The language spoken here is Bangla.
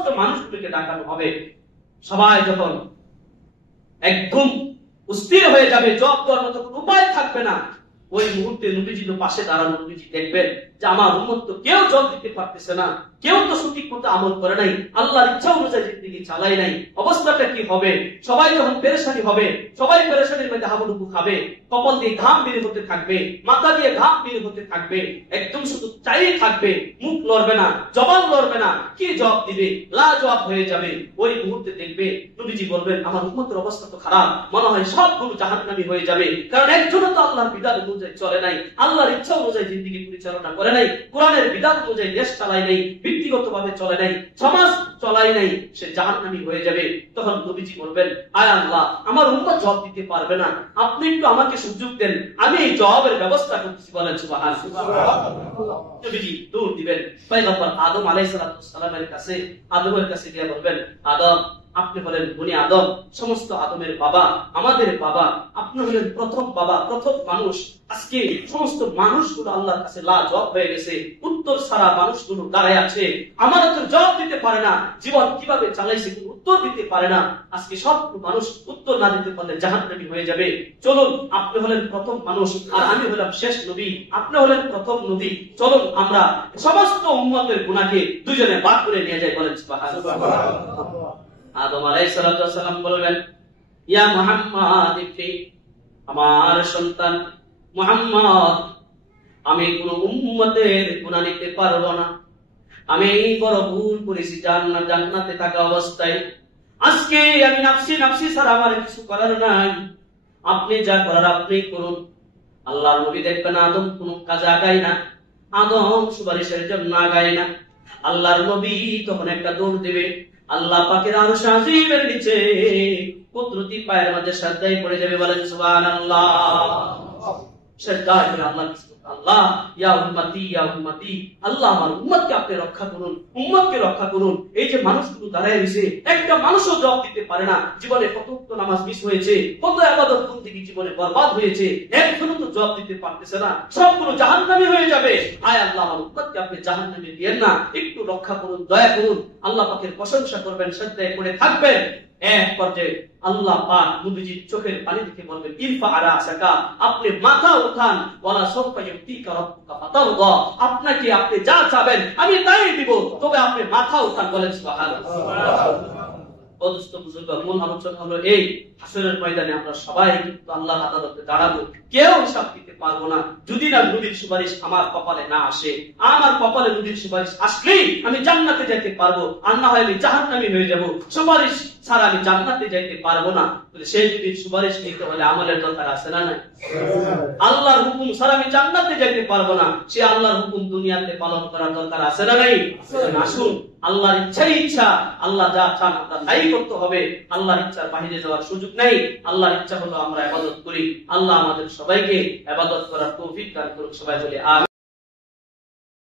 সমস্ত মানুষগুলোকে ডাকানো হবে। সবাই যখন একদম অস্থির হয়ে যাবে, জবাব দেওয়ার মতো কোনো উপায় থাকবে না, ওই মুহূর্তে নবীজি তো পাশে দাঁড়ানো, নবীজি দেখবেন যে আমার উম্মত তো কেউ জবাব দিতে পারতেছে না, কেউ তো সঠিক মতো আমল করে নাই, আল্লাহর ইচ্ছা অনুযায়ী জিন্দেগি চালাই নাই, অবস্থাটা কি হবে? সবাই যখন পেরেশানি হবে, সবাই পেরেশানির মধ্যে হাবুডুবু খাবে, কপাল দিয়ে ঘাম বের হতে থাকবে, মাথা দিয়ে ঘাম বের হতে থাকবে, একদম শুধু চাই থাকবে, মুখ লড়বে না, জবান লড়বে না, কি জবাব দিবে? লা জবাব হয়ে যাবে। ওই মুহূর্তে দেখবে নবীজি বলবেন আমার উম্মতের অবস্থা তো খারাপ, মনে হয় সবগুলো জাহান্নামী হয়ে যাবে, কারণ একজনও তো আল্লাহর বিধান অনুযায়ী চলে নাই, আল্লাহর ইচ্ছা অনুযায়ী জিন্দেগি পরিচালনা করে নাই, কোরআনের বিধান অনুযায়ী দেশ চালাই নাই, ব্যক্তিগতভাবে চলে নাই, সমাজ চলাই নাই, সে জাহান্নামী হয়ে যাবে। তখন নবীজি বলবেন আয় আল্লাহ, আমার উম্মত জবাব দিতে পারবে না, আপনি একটু আমাকে সুযোগ দেন, আমি এই জবাবের ব্যবস্থা করতেছি। বলেন সুবহানাল্লাহ। নবীজি দৌড় দিবেন পয়গম্বর আদম আলাইহিস সালামের কাছে, আদমের কাছে গিয়ে বলবেন আদম, আপনি হলেন বনি আদম, সমস্ত আদমের বাবা, আমাদের বাবা, আপনি হলেন প্রথম বাবা, প্রথম মানুষ। আজকে সমস্ত মানুষগুলো আল্লাহর কাছে লাজবাব হয়ে গেছে, উত্তর ছাড়া মানুষগুলো দাঁড়ায় আছে, আমার তো জবাব দিতে পারে না, জীবন কিভাবে চালাইছে কোনো উত্তর দিতে পারে না। আজকে সব মানুষ উত্তর না দিতে পারলে জাহান্নামী হয়ে যাবে। চলুন, আপনি হলেন প্রথম মানুষ আর আমি হলাম শেষ নবী, আপনি হলেন প্রথম নবী, চলুন আমরা সমস্ত উম্মতের গুনাহকে দুজনে ভাগ করে নিয়ে যাই। বলেন সুবহানাল্লাহ। আদম আলাইহিস সালাম বললেন ইয়া মুহাম্মদ, আমার সন্তান মুহাম্মদ, আমি কোন উম্মতের গুনাহ নিতে পারবো না, আমি বড় ভুল করেছি জান্নাতে থাকা অবস্থায়, আজকে আমি নাফসি নাফসি ছাড়া আমার কিছু করার নাই, আপনি যা করার আপনি করুন। আল্লাহর নবী দেখবেন আদম কোন কাজে আগায় না, আদম সুপারিশের জন্য আগায় না। আল্লাহর নবী তখন একটা দৌড় দেবে, আল্লাহ পাকের আরশ আজিমের নিচে কুদরতি পায়ের মধ্যে সাজদায় পড়ে যাবে। বলেন সুবহানাল্লাহ। সাজদায় পড়ে আল্লাহ ইয়া উম্মতি ইয়া উম্মতি, আল্লাহ আমার উম্মতকে আপনি রক্ষা করুন, উম্মতকে রক্ষা করুন। এই যে মানুষগুলো দাঁড়ায় রয়েছে, একটা মানুষও জবাব দিতে পারে না, জীবনে কত নামাজ মিস হয়েছে, কত ইবাদত বন্দেগী জীবনে বরবাদ হয়েছে, একজনও তো জবাব দিতে পারতেছে না, সবগুলো জাহান্নামী হয়ে যাবে। আয় আল্লাহ আমার উম্মতকে আপনি জাহান্নামে দিয়েন না, একটু রক্ষা করুন, দয়া করুন। আল্লাহ পাকের প্রশংসা করবেন, সাজদায় পড়ে থাকবেন। এক পর্যায়ে আল্লাহ পাক নবীজির চোখের পানি দেখে বলবেন ইরফা রাসাকা, আপনি মাথা উঠান, ওয়ালা সাওফা ইউতিকা রাব্বুকা ফাতারদা, আপনাকে আপনি যা চাবেন আমি তাই দিব, তবে আপনি মাথা উঠান। বলেন সুবহানাল্লাহ। অদস্ত বুজুর্গ, মূল আলোচনা হলো এই, হাসরের ময়দানে আমরা সবাই কিন্তু আল্লাহর আদালতে দাঁড়াবো, কেউ হিসাব দিতে পারবো না যদি না নবীর সুপারিশ আমার কপালে না আসে। আমার কপালে নবীর সুপারিশ আসলেই আমি জান্নাতে যেতে পারবো, আর না হয় আমি জাহান্নামী হয়ে যাব। সুপারিশ ছাড়া আমি জান্নাতে যেতে পারবো না। সেই নবীর সুপারিশ নিতে হলে আমলের দরকার আছে না নাই? আল্লাহর হুকুম ছাড়া আমি জান্নাতে যেতে পারবো না, সে আল্লাহর হুকুম দুনিয়াতে পালন করার দরকার আছে না নাই? আসুন, আল্লাহর ইচ্ছাই ইচ্ছা, আল্লাহ যা চান আমরা তাই করতে হবে, আল্লাহর ইচ্ছার বাহিরে যাওয়ার সুযোগ নাই। আল্লাহর ইচ্ছা হলো আমরা ইবাদত করি। আল্লাহ আমাদের সবাইকে ইবাদত করার তৌফিক দান করুন। সবাই বলি আমিন।